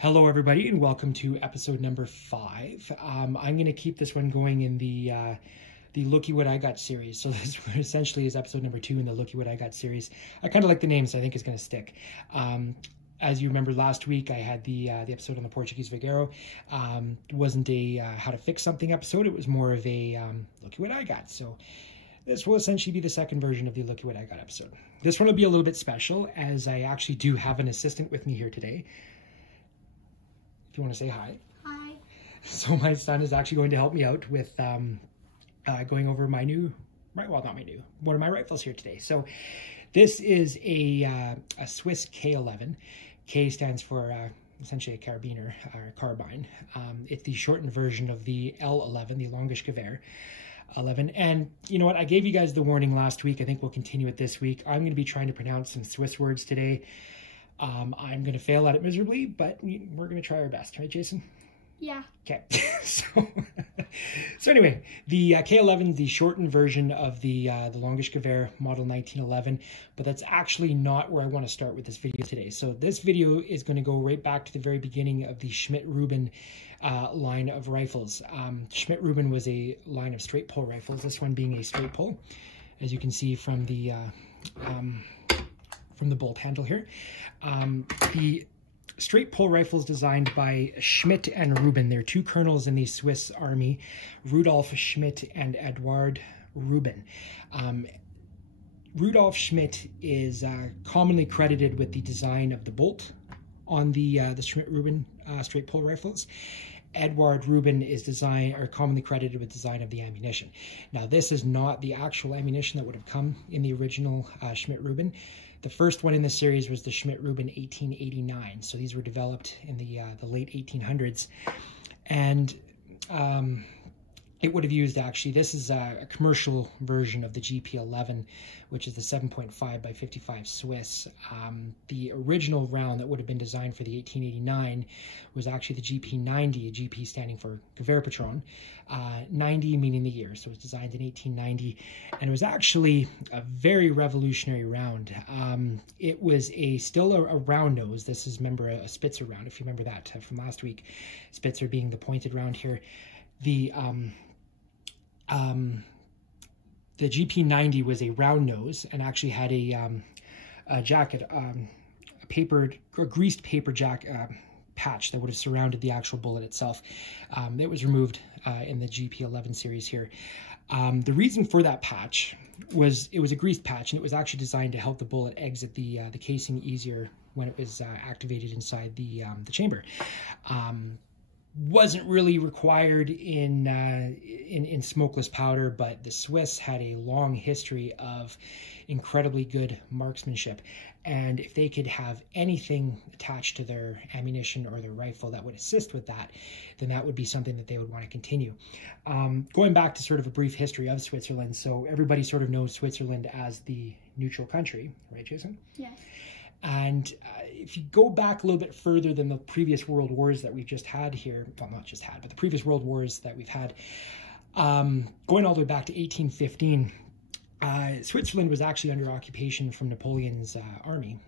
Hello everybody and welcome to episode number 5. I'm going to keep this one going in the Looky What I Got series. So this essentially is episode number 2 in the Looky What I Got series. I kind of like the name, so I think it's going to stick. As you remember last week, I had the episode on the Portuguese Vaquero. It wasn't a how to fix something episode. It was more of a Looky What I Got. So this will essentially be the second version of the Looky What I Got episode. This one will be a little bit special as I actually do have an assistant with me here today. If you want to say hi. Hi. So my son is actually going to help me out with going over my new, well, not my new, one of my rifles here today. So this is a Swiss K11. K stands for essentially a carabiner or carbine. It's the shortened version of the L11, the Longish Gewehr 11. And you know what? I gave you guys the warning last week. I think we'll continue it this week. I'm going to be trying to pronounce some Swiss words today. I'm going to fail at it miserably, but we're going to try our best. Right, Jason? Yeah. Okay. So anyway, the K11 is the shortened version of the Longish Gewehr model 1911, but that's actually not where I want to start with this video today. So this video is going to go right back to the very beginning of the Schmidt Rubin line of rifles. Schmidt Rubin was a line of straight pull rifles, this one being a straight pull, as you can see from the bolt handle here. The straight pull rifles designed by Schmidt and Rubin. They're two colonels in the Swiss army, Rudolf Schmidt and Eduard Rubin. Rudolf Schmidt is commonly credited with the design of the bolt on the Schmidt Rubin straight pull rifles. Eduard Rubin is commonly credited with design of the ammunition. Now, this is not the actual ammunition that would have come in the original Schmidt Rubin. The first one in the series was the Schmidt Rubin 1889. So these were developed in the late 1800s. And it would have used, actually, this is a commercial version of the GP11, which is the 7.5 by 55 Swiss. The original round that would have been designed for the 1889 was actually the GP90, a GP standing for Gewehr Patron, 90 meaning the year. So it was designed in 1890, and it was actually a very revolutionary round. It was still a round nose. This is, remember, a Spitzer round, if you remember that from last week. Spitzer being the pointed round here. The GP90 was a round nose and actually had a jacket, a greased paper patch that would have surrounded the actual bullet itself. It was removed in the GP11 series here. The reason for that patch was it was a greased patch, and it was actually designed to help the bullet exit the casing easier when it was activated inside the chamber. Wasn't really required in smokeless powder, but the Swiss had a long history of incredibly good marksmanship, and if they could have anything attached to their ammunition or their rifle that would assist with that, then that would be something that they would want to continue. Going back to sort of a brief history of Switzerland, so everybody sort of knows Switzerland as the neutral country, right, Jason? Yes. And if you go back a little bit further than the previous world wars that we've just had here, well, not just had, but the previous world wars that we've had, going all the way back to 1815, Switzerland was actually under occupation from Napoleon's army.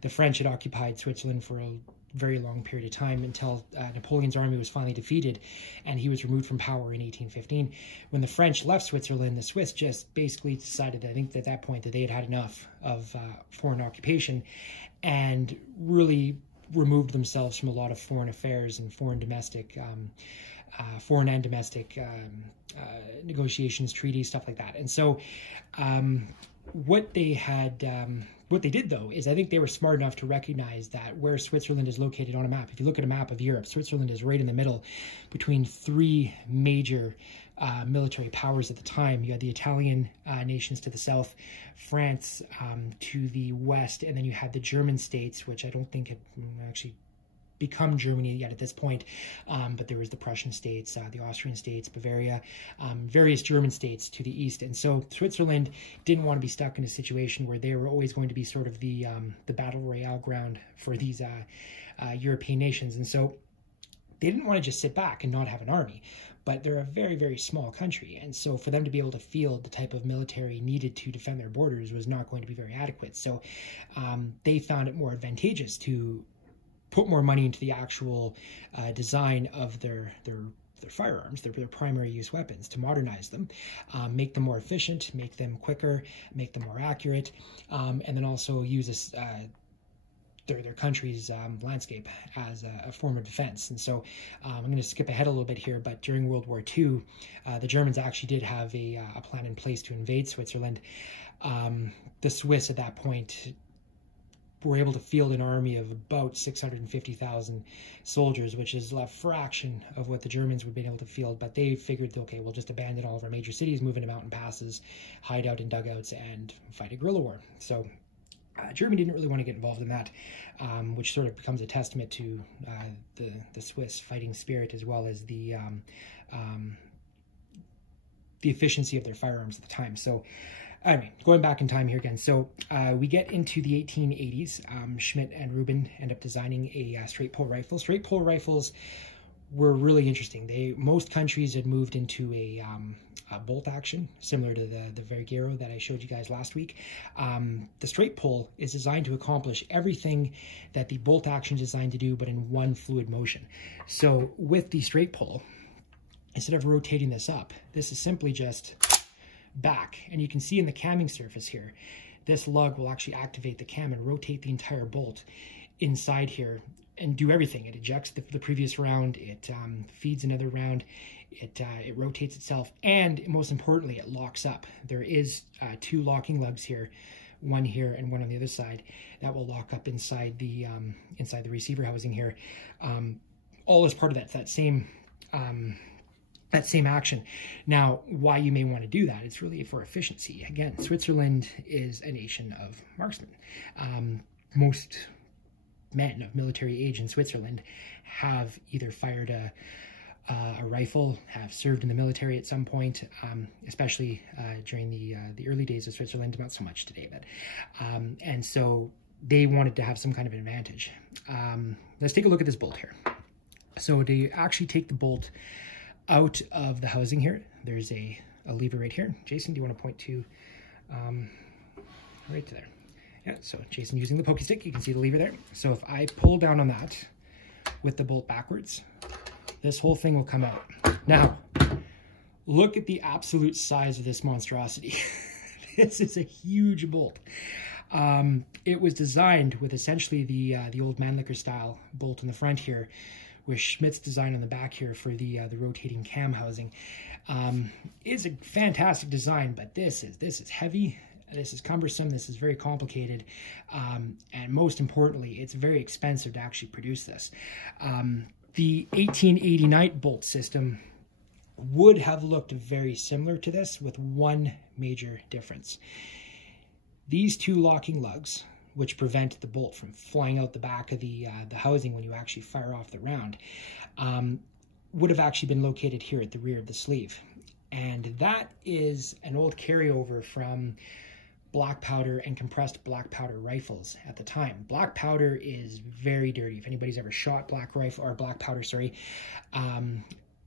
The French had occupied Switzerland for a very long period of time until Napoleon's army was finally defeated and he was removed from power in 1815. When the French left Switzerland, the Swiss just basically decided, I think at that point, that they had had enough of foreign occupation and really removed themselves from a lot of foreign affairs and foreign and domestic negotiations, treaties, stuff like that. And so what they did, though, is I think they were smart enough to recognize that where Switzerland is located on a map, if you look at a map of Europe, Switzerland is right in the middle between three major military powers at the time. You had the Italian nations to the south, France to the west, and then you had the German states, which I don't think had actually become Germany yet at this point, but there was the Prussian states, the Austrian states, Bavaria, various German states to the east. And so Switzerland didn't want to be stuck in a situation where they were always going to be sort of the battle royale ground for these European nations. And so they didn't want to just sit back and not have an army, but they're a very, very small country. And so for them to be able to field the type of military needed to defend their borders was not going to be very adequate. So they found it more advantageous to put more money into the actual design of their firearms, their primary use weapons, to modernize them, make them more efficient, make them quicker, make them more accurate, and then also use their country's landscape as a form of defense. And so I'm going to skip ahead a little bit here, but during World War II, the Germans actually did have a plan in place to invade Switzerland. The Swiss at that point were able to field an army of about 650,000 soldiers, which is a fraction of what the Germans would be able to field. But they figured, okay, we'll just abandon all of our major cities, move into mountain passes, hide out in dugouts, and fight a guerrilla war. So Germany didn't really want to get involved in that, which sort of becomes a testament to the Swiss fighting spirit, as well as the efficiency of their firearms at the time. So anyway, going back in time here again. So we get into the 1880s. Schmidt and Rubin end up designing a straight pull rifle. Straight pull rifles were really interesting. Most countries had moved into a bolt action, similar to the Verguero that I showed you guys last week. The straight pull is designed to accomplish everything that the bolt action is designed to do, but in one fluid motion. So with the straight pull, instead of rotating this up, this is simply just back. And you can see in the camming surface here, this lug will actually activate the cam and rotate the entire bolt inside here and do everything. It ejects the previous round, it feeds another round, it rotates itself, and most importantly, it locks up. There is two locking lugs here, one here and one on the other side, that will lock up inside the receiver housing here, all as part of that same action. Now, why you may want to do that, it's really for efficiency. Again, Switzerland is a nation of marksmen. Most men of military age in Switzerland have either fired a rifle, have served in the military at some point, especially during the early days of Switzerland, not so much today, but and so they wanted to have some kind of advantage. Let's take a look at this bolt here. So to actually take the bolt out of the housing here, there's a lever right here. Jason, do you want to point to right to there? Yeah, so Jason using the pokey stick, you can see the lever there. So if I pull down on that with the bolt backwards, this whole thing will come out. Now, look at the absolute size of this monstrosity. This is a huge bolt. It was designed with essentially the old Mannlicher style bolt in the front here, with Schmidt's design on the back here for the rotating cam housing. It's a fantastic design, but this is heavy. This is cumbersome, this is very complicated, and most importantly, it's very expensive to actually produce this. The 1889 bolt system would have looked very similar to this, with one major difference. These two locking lugs, which prevent the bolt from flying out the back of the housing when you actually fire off the round, would have actually been located here at the rear of the sleeve. And that is an old carryover from black powder and compressed black powder rifles at the time. Black powder is very dirty. If anybody's ever shot black powder, sorry,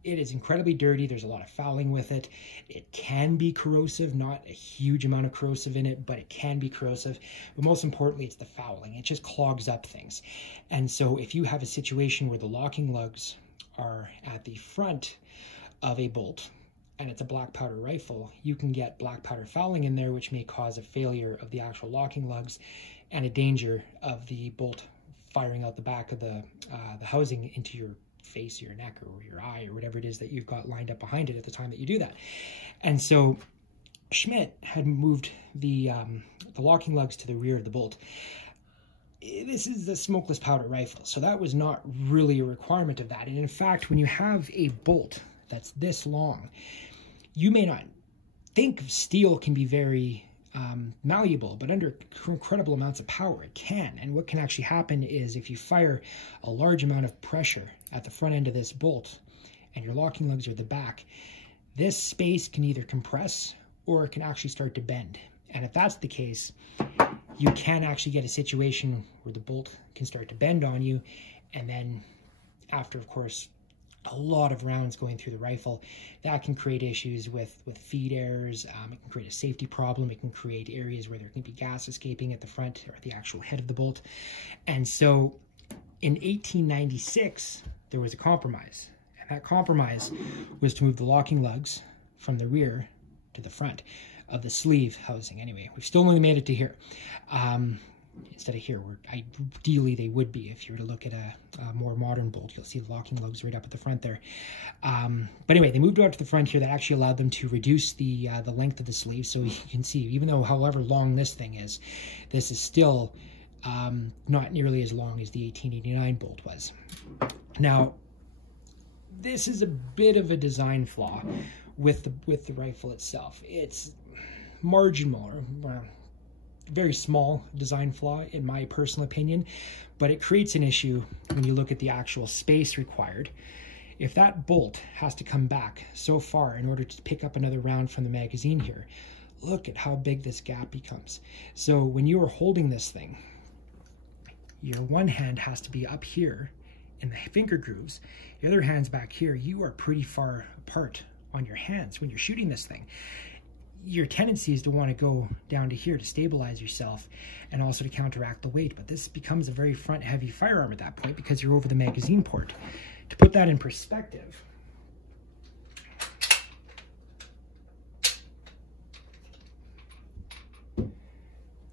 it is incredibly dirty. There's a lot of fouling with it. It can be corrosive, not a huge amount of corrosive in it, but it can be corrosive. But most importantly, it's the fouling. It just clogs up things. And so if you have a situation where the locking lugs are at the front of a bolt, and it's a black powder rifle, you can get black powder fouling in there, which may cause a failure of the actual locking lugs and a danger of the bolt firing out the back of the housing into your face, or your neck, or your eye, or whatever it is that you've got lined up behind it at the time that you do that. And so Schmidt had moved the locking lugs to the rear of the bolt. This is the smokeless powder rifle, so that was not really a requirement of that. And in fact, when you have a bolt that's this long, you may not think of steel can be very malleable, but under incredible amounts of power it can. And what can actually happen is, if you fire a large amount of pressure at the front end of this bolt and your locking lugs are at the back, this space can either compress or it can actually start to bend. And if that's the case, you can actually get a situation where the bolt can start to bend on you, and then after, of course, a lot of rounds going through the rifle, that can create issues with feed errors. It can create a safety problem. It can create areas where there can be gas escaping at the front or at the actual head of the bolt. And so In 1896, there was a compromise. And that compromise was to move the locking lugs from the rear to the front of the sleeve housing. Anyway, we've still only made it to here. Instead of here, where ideally they would be. If you were to look at a more modern bolt, you'll see the locking lugs right up at the front there. But anyway, they moved out to the front here. That actually allowed them to reduce the length of the sleeve. So you can see, even though however long this thing is, this is still not nearly as long as the 1889 bolt was. Now, this is a bit of a design flaw with the rifle itself. It's marginal, or very small design flaw in my personal opinion, but it creates an issue when you look at the actual space required. If that bolt has to come back so far in order to pick up another round from the magazine here, look at how big this gap becomes. So when you are holding this thing, your one hand has to be up here in the finger grooves, your other hand's back here. You are pretty far apart on your hands when you're shooting this thing. Your tendency is to want to go down to here to stabilize yourself and also to counteract the weight, but this becomes a very front heavy firearm at that point because you're over the magazine port. To put that in perspective,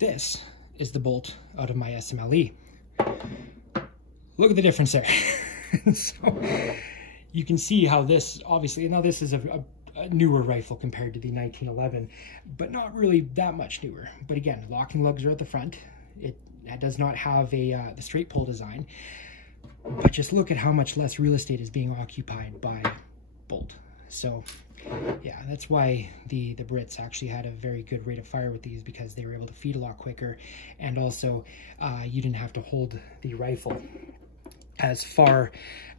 this is the bolt out of my SMLE. Look at the difference there. So you can see how this, obviously, now this is a newer rifle compared to the 1911, but not really that much newer. But again, locking lugs are at the front. It does not have the straight pull design, but just look at how much less real estate is being occupied by bolt. So yeah, that's why the Brits actually had a very good rate of fire with these, because they were able to feed a lot quicker, and also you didn't have to hold the rifle as far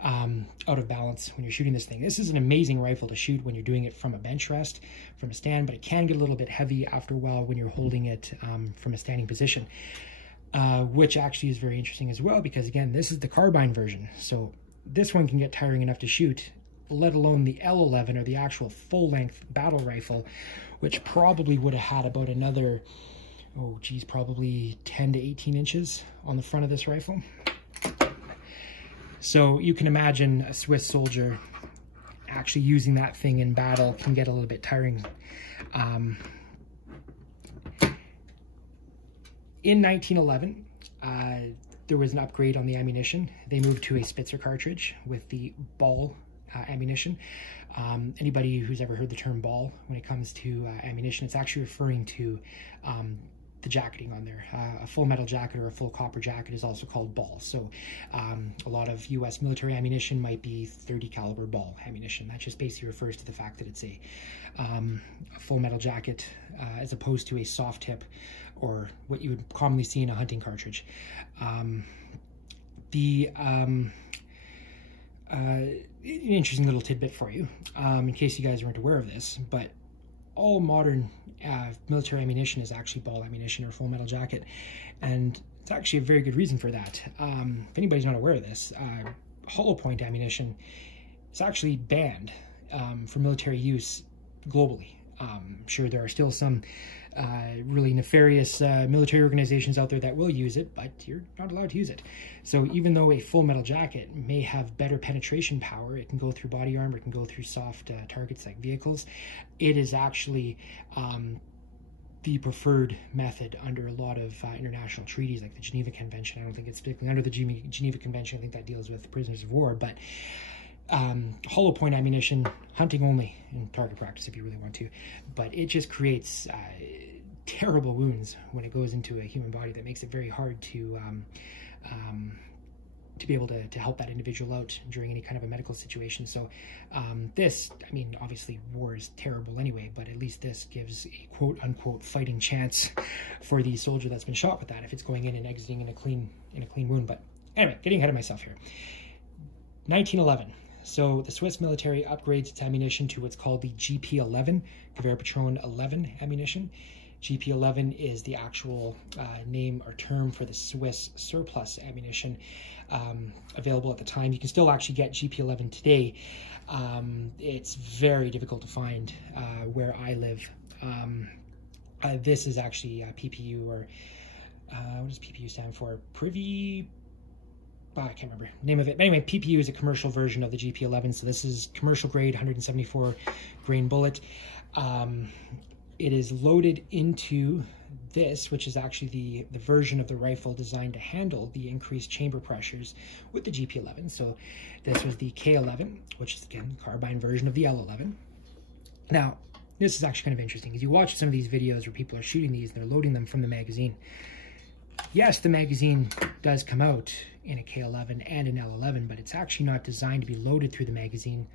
out of balance when you're shooting this thing. This is an amazing rifle to shoot when you're doing it from a bench rest, from a stand, but it can get a little bit heavy after a while when you're holding it from a standing position, which actually is very interesting as well, because again, this is the carbine version. So this one can get tiring enough to shoot, let alone the L11 or the actual full-length battle rifle, which probably would have had about another, oh geez, probably 10 to 18 inches on the front of this rifle. So you can imagine a Swiss soldier actually using that thing in battle can get a little bit tiring. In 1911, there was an upgrade on the ammunition. They moved to a Spitzer cartridge with the ball ammunition. Anybody who's ever heard the term ball when it comes to ammunition, it's actually referring to the jacketing on there. A full metal jacket or a full copper jacket is also called ball. So a lot of US military ammunition might be 30 caliber ball ammunition. That just basically refers to the fact that it's a full metal jacket as opposed to a soft tip, or what you would commonly see in a hunting cartridge. An interesting little tidbit for you, in case you guys weren't aware of this, but all modern military ammunition is actually ball ammunition or full metal jacket, and it's actually a very good reason for that. If anybody's not aware of this, hollow point ammunition is actually banned for military use globally. I'm sure there are still some really nefarious military organizations out there that will use it, but you're not allowed to use it. So even though a full metal jacket may have better penetration power, it can go through body armor, it can go through soft targets like vehicles, it is actually the preferred method under a lot of international treaties like the Geneva Convention. I don't think it's particularly under the Geneva Convention. I think that deals with prisoners of war, but hollow point ammunition, hunting only in target practice if you really want to, but it just creates terrible wounds when it goes into a human body that makes it very hard to be able to help that individual out during any kind of a medical situation. So this, I mean, obviously war is terrible anyway, but at least this gives a quote-unquote fighting chance for the soldier that's been shot with that, if it's going in and exiting in a clean wound. But anyway, getting ahead of myself here. 1911. So the Swiss military upgrades its ammunition to what's called the GP11, Gewehr Patron 11 ammunition. GP11 is the actual name or term for the Swiss surplus ammunition available at the time. You can still actually get GP11 today. It's very difficult to find where I live. This is actually PPU, or what does PPU stand for? I can't remember the name of it. But anyway, PPU is a commercial version of the GP11. So this is commercial grade 174 grain bullet. It is loaded into this, which is actually the version of the rifle designed to handle the increased chamber pressures with the GP11. So this was the K11, which is again the carbine version of the L11. Now, this is actually kind of interesting because you watch some of these videos where people are shooting these and they're loading them from the magazine. Yes, the magazine does come out in a K11 and an L11, but it's actually not designed to be loaded through the magazine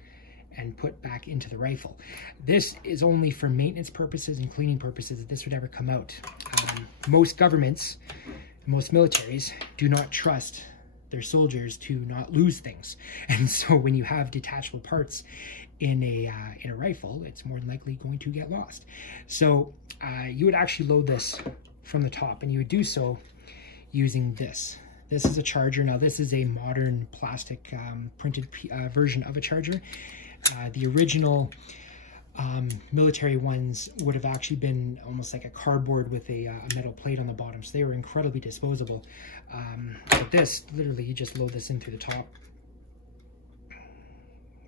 and put back into the rifle. This is only for maintenance purposes and cleaning purposes that this would ever come out. Most governments, most militaries do not trust their soldiers to not lose things. And so when you have detachable parts in a rifle, it's more than likely going to get lost. So you would actually load this from the top, and you would do so using this. This is a charger. Now this is a modern plastic printed version of a charger. The original military ones would have actually been almost like a cardboard with a metal plate on the bottom, so they were incredibly disposable. But this, literally, you just load this in through the top.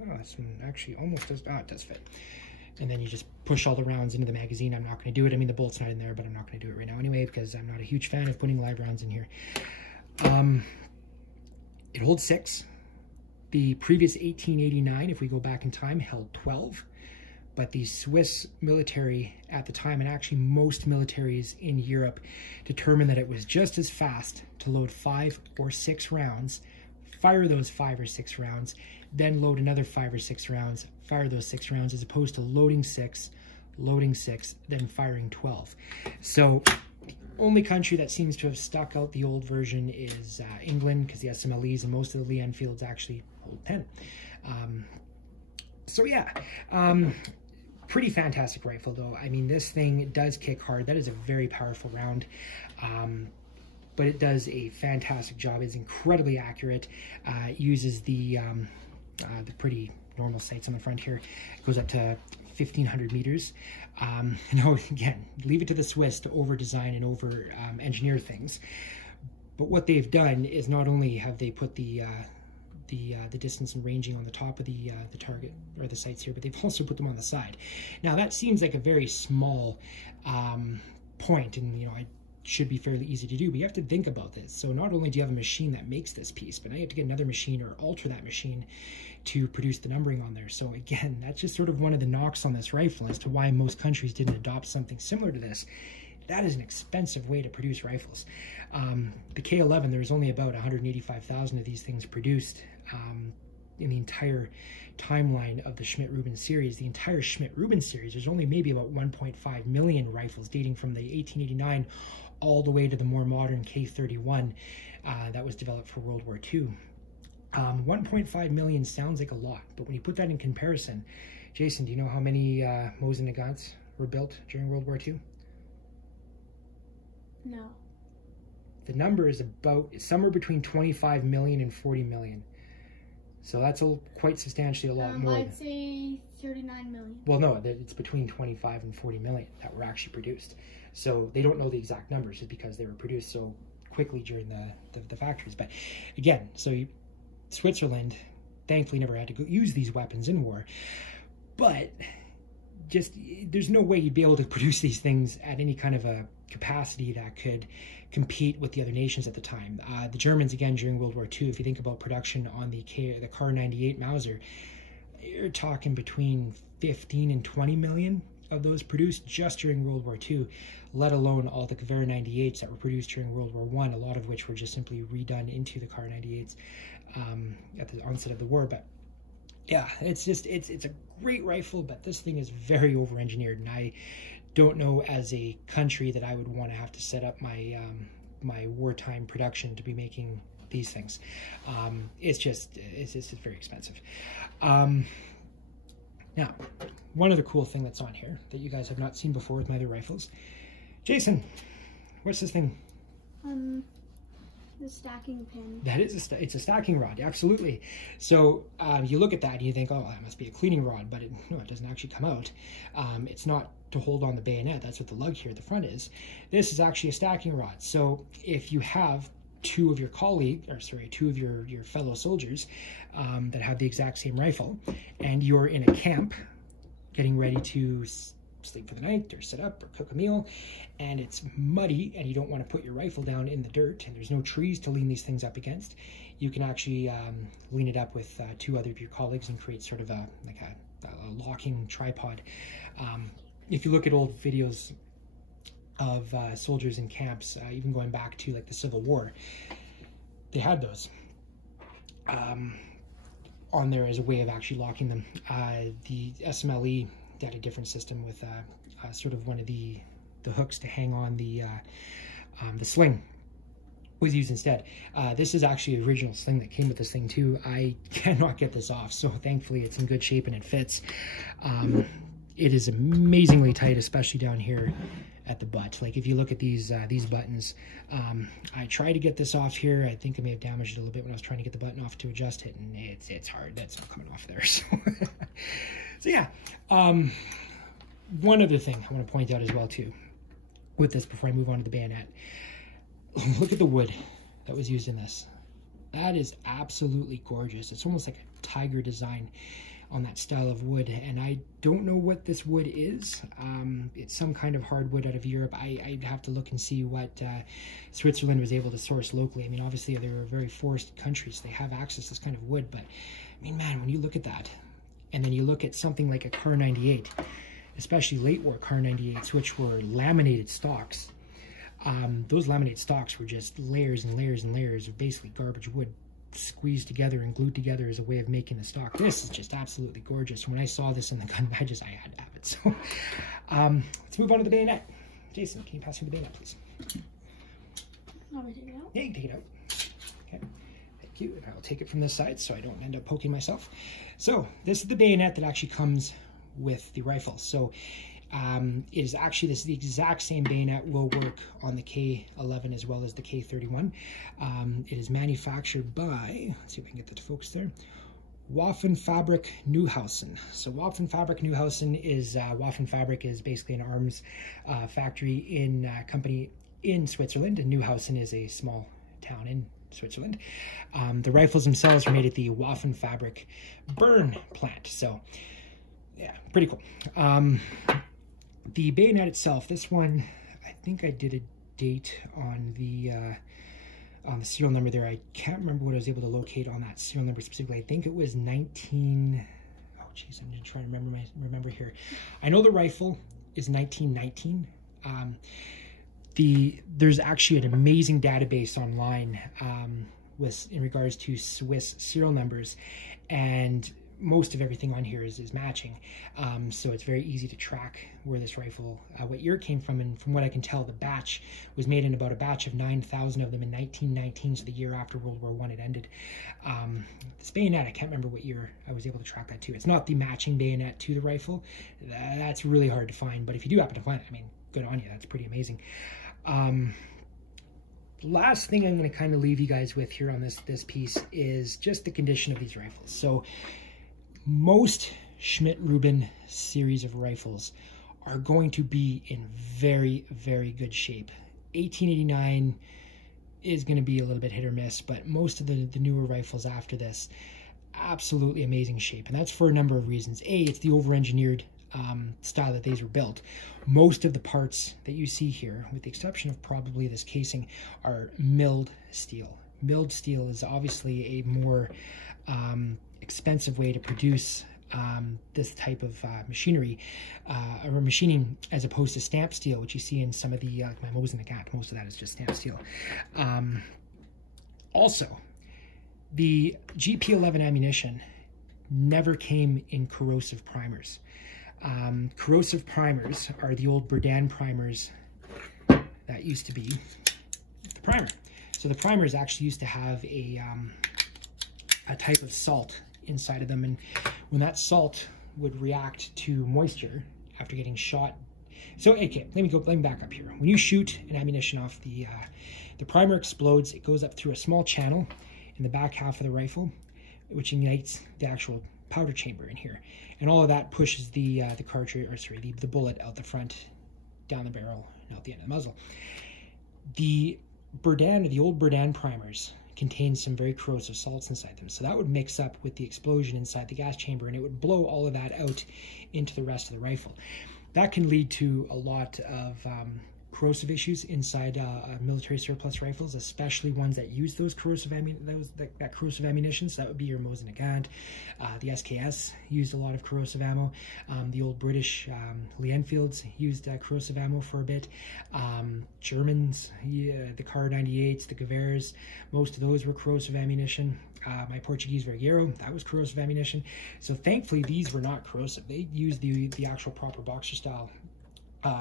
Oh, this one actually almost does, it does fit. And then you just push all the rounds into the magazine. I'm not going to do it. I mean, the bolt's not in there, but I'm not going to do it right now anyway, because I'm not a huge fan of putting live rounds in here. It holds 6. The previous 1889, if we go back in time, held 12. But the Swiss military at the time, and actually most militaries in Europe, determined that it was just as fast to load 5 or 6 rounds, fire those 5 or 6 rounds, then load another 5 or 6 rounds, fire those 6 rounds, as opposed to loading 6, then firing 12. So the only country that seems to have stuck out the old version is England, because the SMLEs and most of the Lee Enfields actually hold 10. So yeah, pretty fantastic rifle though. I mean, this thing does kick hard. That is a very powerful round. But it does a fantastic job. It's incredibly accurate. It uses the pretty normal sights on the front here. It goes up to 1,500 meters. Now, again, leave it to the Swiss to over-design and over-engineer things. But what they've done is not only have they put the distance and ranging on the top of the target or the sights here, but they've also put them on the side. Now, that seems like a very small point, and it should be fairly easy to do, but you have to think about this. So not only do you have a machine that makes this piece, but now you have to get another machine or alter that machine to produce the numbering on there. So again, that's just sort of one of the knocks on this rifle as to why most countries didn't adopt something similar to this. That is an expensive way to produce rifles. The K11, there's only about 185,000 of these things produced in the entire timeline of the Schmidt Rubin series. The entire Schmidt Rubin series, there's only maybe about 1.5 million rifles dating from the 1889 all the way to the more modern K31 that was developed for World War II. 1.5 million sounds like a lot, but when you put that in comparison, Jason, do you know how many Mosin Nagants were built during World War II? No. The number is about somewhere between 25 million and 40 million. So that's quite substantially a lot more. I'd say 39 million. Well, no, it's between 25 and 40 million that were actually produced. So they don't know the exact numbers just because they were produced so quickly during the factories. But again, so Switzerland thankfully never had to use these weapons in war. But just there's no way you'd be able to produce these things at any kind of a capacity that could compete with the other nations at the time. The Germans, again, during World War II, if you think about production on the Kar 98 Mauser, you're talking between 15 and 20 million of those produced just during World War II, let alone all the Gewehr 98s that were produced during World War I, a lot of which were just simply redone into the Kar 98s at the onset of the war. But yeah, it's a great rifle, but this thing is very over-engineered, and I don't know as a country that I would want to have to set up my my wartime production to be making these things. It's just very expensive. Now, one other cool thing that's on here that you guys have not seen before with my other rifles. Jason, what's this thing? The stacking pin. That is it's a stacking rod, absolutely. So you look at that and you think, oh, that must be a cleaning rod, but no, it doesn't actually come out. It's not to hold on the bayonet. That's what the lug here at the front is. This is actually a stacking rod. So if you have two of your your fellow soldiers that have the exact same rifle, and you're in a camp getting ready to sleep for the night or sit up or cook a meal, and it's muddy and you don't want to put your rifle down in the dirt and there's no trees to lean these things up against, you can actually lean it up with two other of your colleagues and create sort of a locking tripod. If you look at old videos of soldiers in camps, even going back to like the Civil War, they had those on there as a way of actually locking them. The SMLE had a different system with sort of one of the hooks to hang on the sling was used instead. This is actually an original sling that came with this thing too. I cannot get this off, so thankfully it's in good shape and it fits. It is amazingly tight, especially down here at the butt. Like if you look at these buttons, I tried to get this off here. I think I may have damaged it a little bit when I was trying to get the button off to adjust it, and it's hard. That's not coming off there. So, so yeah. One other thing I want to point out as well too, with this before I move on to the bayonet. Look at the wood that was used in this. That is absolutely gorgeous. It's almost like a tiger design on that style of wood, and I don't know what this wood is. It's some kind of hardwood out of Europe. I'd have to look and see what Switzerland was able to source locally. I mean, obviously they're a very forested country, so they have access to this kind of wood, but I mean, man, when you look at that, and then you look at something like a Car 98, especially late war Car 98s, which were laminated stocks. Those laminated stocks were just layers and layers and layers of basically garbage wood squeezed together and glued together as a way of making the stock. This is just absolutely gorgeous. When I saw this in the gun, I had to have it. So let's move on to the bayonet. Jason, can you pass me the bayonet, please? Want me to take it out? Yeah, you can take it out. Okay, thank you. And I'll take it from this side so I don't end up poking myself. So this is the bayonet that actually comes with the rifle. So it is actually, this is the exact same bayonet will work on the K11 as well as the K31. It is manufactured by, let's see if I can get that to focus there, Waffenfabrik Neuhausen. So Waffenfabrik Neuhausen is, Waffenfabrik is basically an arms factory in company in Switzerland, and Neuhausen is a small town in Switzerland. The rifles themselves are made at the Waffenfabrik Bern plant. So yeah, pretty cool. The bayonet itself, this one, I think I did a date on the serial number there. I can't remember what I was able to locate on that serial number specifically. I think it was 19, oh geez, I'm just trying to remember here. I know the rifle is 1919. There's actually an amazing database online in regards to Swiss serial numbers, and most of everything on here is matching, so it's very easy to track where this rifle, what year it came from. And from what I can tell, the batch was made in about a batch of 9,000 of them in 1919, so the year after World War I it ended. This bayonet, I can't remember what year I was able to track that to. It's not the matching bayonet to the rifle. That's really hard to find, but if you do happen to find it, I mean, good on you. That's pretty amazing. The last thing I'm going to kind of leave you guys with here on this piece is just the condition of these rifles. So most Schmidt Rubin series of rifles are going to be in very, very good shape. 1889 is going to be a little bit hit or miss, but most of the newer rifles after this, absolutely amazing shape. And that's for a number of reasons. A, it's the over-engineered style that these were built. Most of the parts that you see here, with the exception of probably this casing, are milled steel. Milled steel is obviously a more expensive way to produce this type of machinery or machining, as opposed to stamp steel, which you see in some of the like my Mosin Nagant. Most of that is just stamp steel. Also, the GP11 ammunition never came in corrosive primers. Corrosive primers are the old Berdan primers that used to be the primer. So the primers actually used to have a type of salt inside of them, and when that salt would react to moisture after getting shot. So okay, let me back up here. When you shoot an ammunition off, the primer explodes. It goes up through a small channel in the back half of the rifle, which ignites the actual powder chamber in here, and all of that pushes the cartridge, or sorry, the bullet out the front, down the barrel, and out the end of the muzzle. The Berdan, the old Berdan primers, contain some very corrosive salts inside them. So that would mix up with the explosion inside the gas chamber, and it would blow all of that out into the rest of the rifle. That can lead to a lot of corrosive issues inside military surplus rifles, especially ones that use those corrosive that corrosive ammunition. So that would be your Mosin Nagant. The SKS used a lot of corrosive ammo. The old British Lee Enfields used corrosive ammo for a bit. Germans, the Kar 98s, the Gevers, most of those were corrosive ammunition. My Portuguese Vergueiro, that was corrosive ammunition. So thankfully these were not corrosive. They used the actual proper boxer style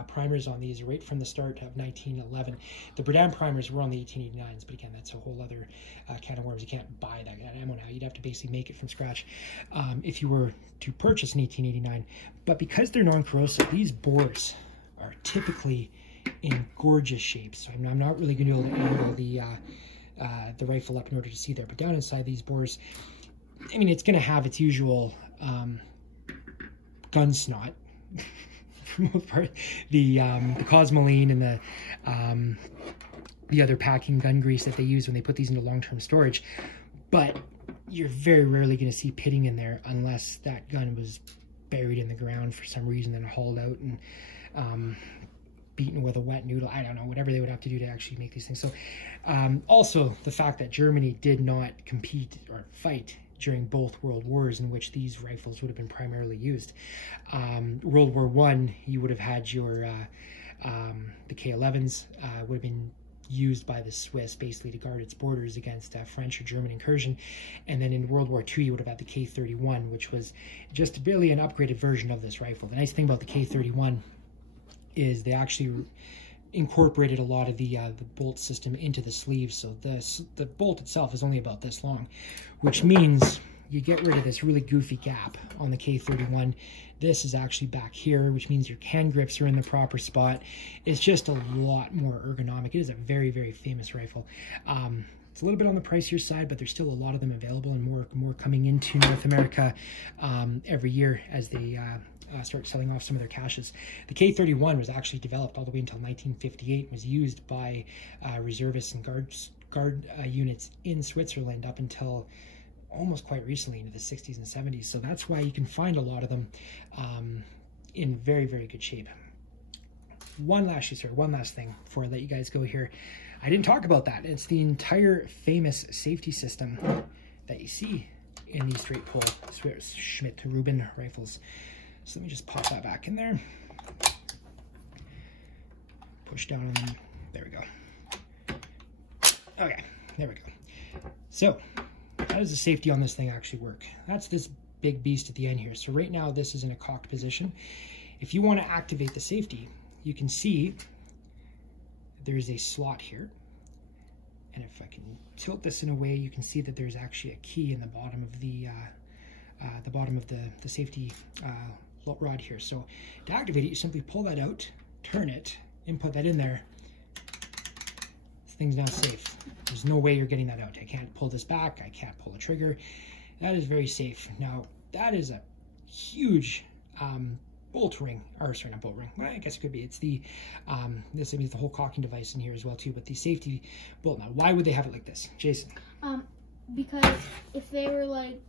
primers on these right from the start of 1911. The Berdan primers were on the 1889s, but again, that's a whole other can of worms. You can't buy that ammo now. You'd have to basically make it from scratch if you were to purchase in 1889. But because they're non-corrosive, these bores are typically in gorgeous shapes. So I'm not really going to be able to angle the rifle up in order to see there, but down inside these bores, I mean, it's going to have its usual gun snot. For the most part, the Cosmoline and the other packing gun grease that they use when they put these into long-term storage, but you're very rarely going to see pitting in there unless that gun was buried in the ground for some reason and hauled out and beaten with a wet noodle. I don't know, whatever they would have to do to actually make these things. So also the fact that Germany did not compete or fight during both World Wars, in which these rifles would have been primarily used. World War I, you would have had your the k11s would have been used by the Swiss basically to guard its borders against French or German incursion. And then in World War II, you would have had the k31, which was just really an upgraded version of this rifle. The nice thing about the k31 is they actually incorporated a lot of the bolt system into the sleeves, so the bolt itself is only about this long, which means you get rid of this really goofy gap on the k31. This is actually back here, which means your can grips are in the proper spot. It's just a lot more ergonomic. It is a very, very famous rifle. It's a little bit on the pricier side, but there's still a lot of them available, and more coming into North America every year as they start selling off some of their caches. The k31 was actually developed all the way until 1958 and was used by reservists and guard units in Switzerland up until almost quite recently, into the 60s and 70s. So that's why you can find a lot of them in very, very good shape. One last thing before I let you guys go here. I didn't talk about that. It's the entire famous safety system that you see in these straight pull Swiss Schmidt Rubin rifles. So let me just pop that back in there. Push down on them. There we go. Okay, there we go. So how does the safety on this thing actually work? That's this big beast at the end here. So right now this is in a cocked position. If you want to activate the safety, you can see there's a slot here. And if I can tilt this in a way, you can see that there's actually a key in the bottom of the safety rod here. So to activate it, you simply pull that out, turn it, input that in there. This thing's now safe. There's no way you're getting that out. I can't pull this back. I can't pull the trigger. That is very safe. Now, that is a huge bolt ring, or sorry, not bolt ring. Well, I guess it could be. It's the, this means the whole cocking device in here as well too, but the safety bolt. Now, why would they have it like this? Jason? Because if they were like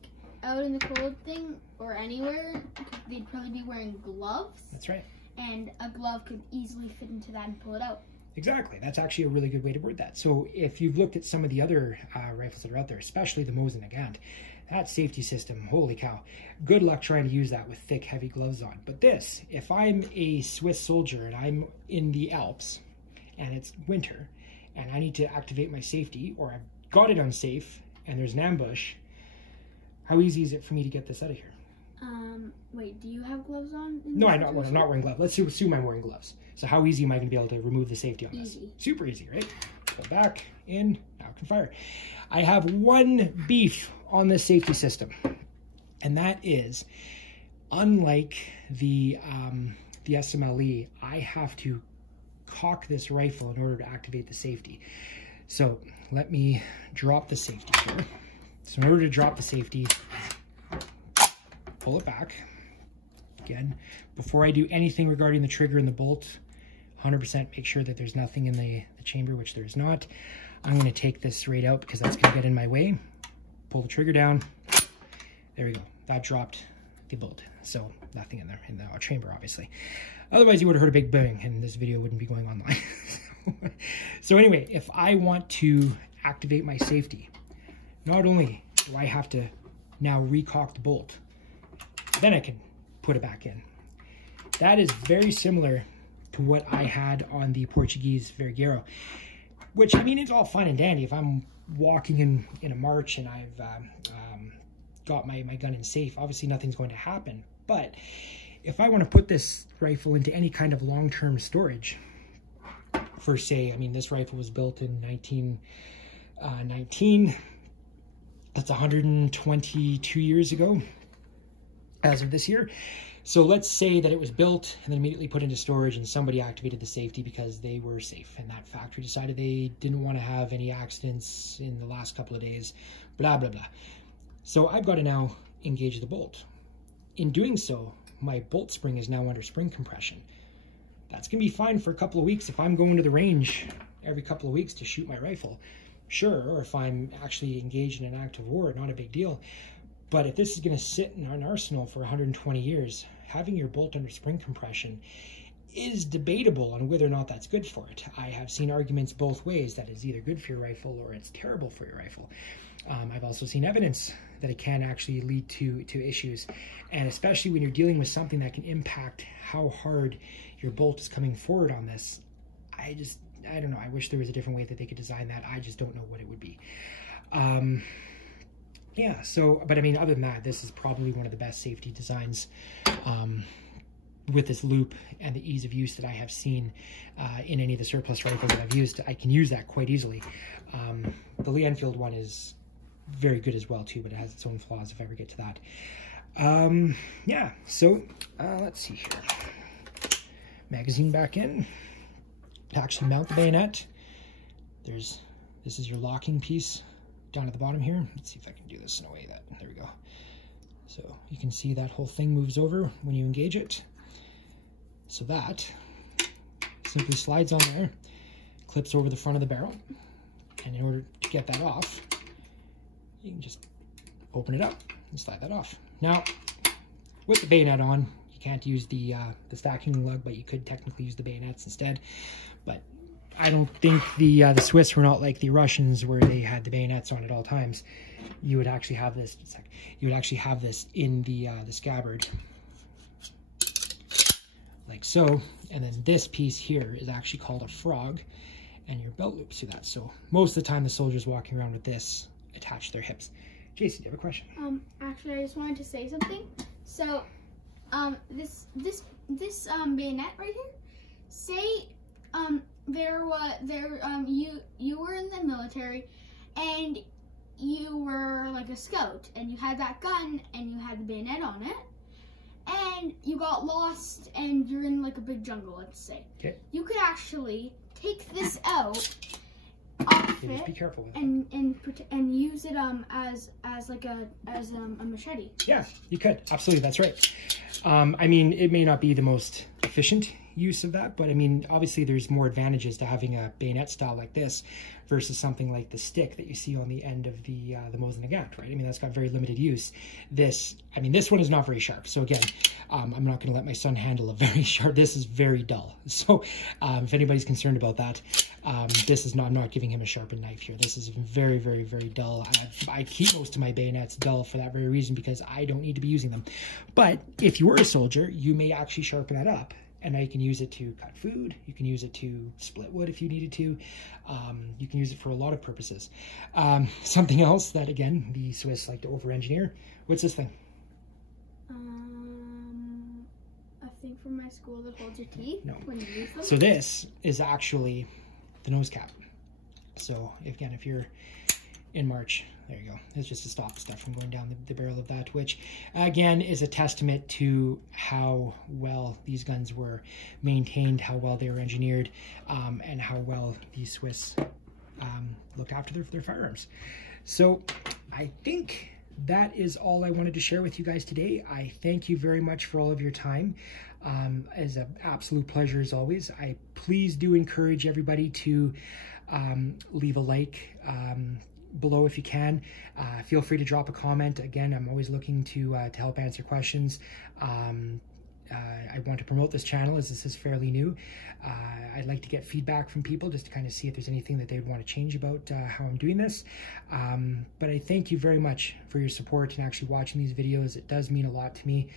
out in the cold thing or anywhere, they'd probably be wearing gloves. That's right. And a glove could easily fit into that and pull it out. Exactly. That's actually a really good way to word that. So if you've looked at some of the other rifles that are out there, especially the Mosin Nagant, that safety system, holy cow, good luck trying to use that with thick, heavy gloves on. But this, if I'm a Swiss soldier and I'm in the Alps and it's winter and I need to activate my safety, or I've got it unsafe and there's an ambush, how easy is it for me to get this out of here? Wait, do you have gloves on? No, I'm not wearing gloves. Let's assume I'm wearing gloves. So how easy am I going to be able to remove the safety on this? Easy. Super easy, right? Pull back, in, now I can fire. I have one beef on this safety system, and that is, unlike the SMLE, I have to cock this rifle in order to activate the safety. So let me drop the safety here. So in order to drop the safety, pull it back. Again, before I do anything regarding the trigger and the bolt, 100% make sure that there's nothing in the chamber, which there is not. I'm going to take this right out because that's going to get in my way. Pull the trigger down. There we go. That dropped the bolt. So nothing in there, in the chamber, obviously. Otherwise, you would have heard a big bang and this video wouldn't be going online. So anyway, if I want to activate my safety, not only do I have to now recock the bolt, then I can put it back in. That is very similar to what I had on the Portuguese Vergueiro, which, I mean, it's all fine and dandy. If I'm walking in a march and I've got my gun in safe, obviously nothing's going to happen. But if I want to put this rifle into any kind of long-term storage, for say, I mean, this rifle was built in 1919. That's 122 years ago as of this year. So let's say that it was built and then immediately put into storage and somebody activated the safety because they were safe and that factory decided they didn't want to have any accidents in the last couple of days, blah, blah, blah. So I've got to now engage the bolt. In doing so, my bolt spring is now under spring compression. That's going to be fine for a couple of weeks if I'm going to the range every couple of weeks to shoot my rifle. Sure, or if I'm actually engaged in an active war, not a big deal. But if this is going to sit in an arsenal for 120 years, having your bolt under spring compression is debatable on whether or not that's good for it. I have seen arguments both ways that it's either good for your rifle or it's terrible for your rifle. I've also seen evidence that it can actually lead to issues, and especially when you're dealing with something that can impact how hard your bolt is coming forward on this. I don't know. I wish there was a different way that they could design that. I just don't know what it would be. Yeah, so, but I mean, other than that, this is probably one of the best safety designs with this loop and the ease of use that I have seen in any of the surplus rifles that I've used. I can use that quite easily. The Lee Enfield one is very good as well too, but it has its own flaws if I ever get to that. Yeah, so let's see here. Magazine back in. To actually mount the bayonet, this is your locking piece down at the bottom here. Let's see if I can do this in a way that, there we go. So you can see that whole thing moves over when you engage it. So that simply slides on there, clips over the front of the barrel, and in order to get that off, you can just open it up and slide that off. Now, with the bayonet on, you can't use the stacking lug, but you could technically use the bayonets instead. But I don't think the Swiss were not like the Russians where they had the bayonets on at all times. You would actually have this. You would actually have this in the scabbard, like so. And then this piece here is actually called a frog, and your belt loops through that. So most of the time, the soldiers walking around with this attached to their hips. Jason, do you have a question? Actually, I just wanted to say something. So, this bayonet right here. Say, you were in the military, and you were like a scout, and you had that gun, and you had the bayonet on it, and you got lost, and you're in like a big jungle, let's say. Okay. You could actually take this out off Yeah, just be careful with it. and use it as a machete. Yeah, you could. Absolutely, that's right. I mean, it may not be the most efficient use of that, but I mean, obviously there's more advantages to having a bayonet style like this versus something like the stick that you see on the end of the Mosin Nagant, right? I mean, that's got very limited use. This one is not very sharp. So again, I'm not going to let my son handle a very sharp. This is very dull. So if anybody's concerned about that, this is not. I'm not giving him a sharpened knife here. This is very, very, very dull. I keep most of my bayonets dull for that very reason, because I don't need to be using them. But if you were a soldier, you may actually sharpen that up. And now you can use it to cut food. You can use it to split wood if you needed to. You can use it for a lot of purposes. Something else that, again, the Swiss like to over-engineer. What's this thing? A thing from my school that holds your teeth. No. When you use them. So this is actually the nose cap. So again, if you're in March, there you go. It's just to stop the stuff from going down the barrel of that, which again is a testament to how well these guns were maintained, how well they were engineered, and how well the Swiss looked after their firearms. So I think that is all I wanted to share with you guys today. I thank you very much for all of your time. It's an absolute pleasure as always. I please do encourage everybody to leave a like below if you can. Feel free to drop a comment. Again, I'm always looking to help answer questions. I want to promote this channel as this is fairly new. I'd like to get feedback from people just to kind of see if there's anything that they would want to change about how I'm doing this. But I thank you very much for your support and actually watching these videos. It does mean a lot to me,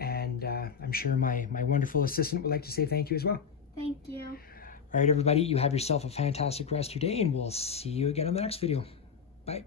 and I'm sure my wonderful assistant would like to say thank you as well. Thank you. All right, everybody, you have yourself a fantastic rest of your day, and we'll see you again on the next video. Bye.